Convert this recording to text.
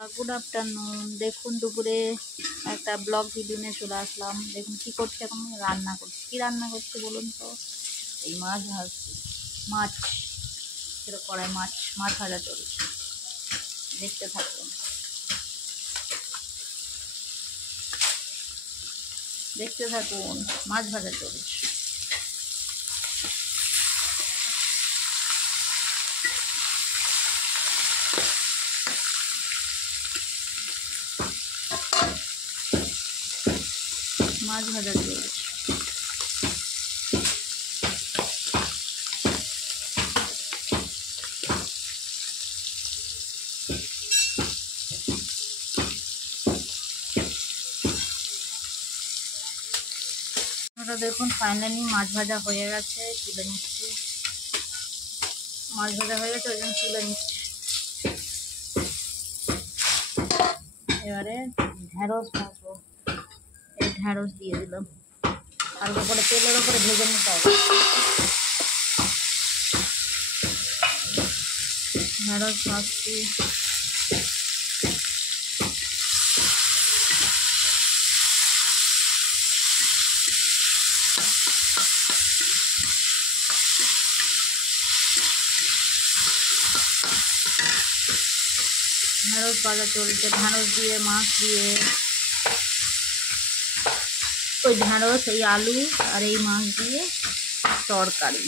Good afternoon. দেখুন দুপুরে একটা ব্লগ ভিডিও নিয়ে চলে আসলাম। দেখুন কী করছি, এখন রান্না করছি। কী রান্না করছি বলুন তো? এই মাছ ভাজছি, মাছ সেটা কড়াই মাছ ভাজা চলছে, দেখতে থাকুন মাছ ভাজা চলছে। মাছ ভাজা চলছে। আপনারা দেখুন ফাইনালি মাছ ভাজা হয়ে গেছে, তুলে নিচ্ছি। মাছ ভাজা হয়ে গেছে, ওই জন্য তুলে নিচ্ছি। এবারে ঢ্যাঁড়স ভাজবো। এই ঢ্যাঁড়স দিয়ে দিলাম, হালকা করে তেলের ওপরে ভেজে নিতে হবে। ঢ্যাঁড়স ভাজছি। ঢ্যাঁড়স ভাজা চলছে। ঢ্যাঁড়স দিয়ে মাছ দিয়ে, ওই ঢ্যাঁড়স, এই আলু আর এই মাছ দিয়ে তরকারি।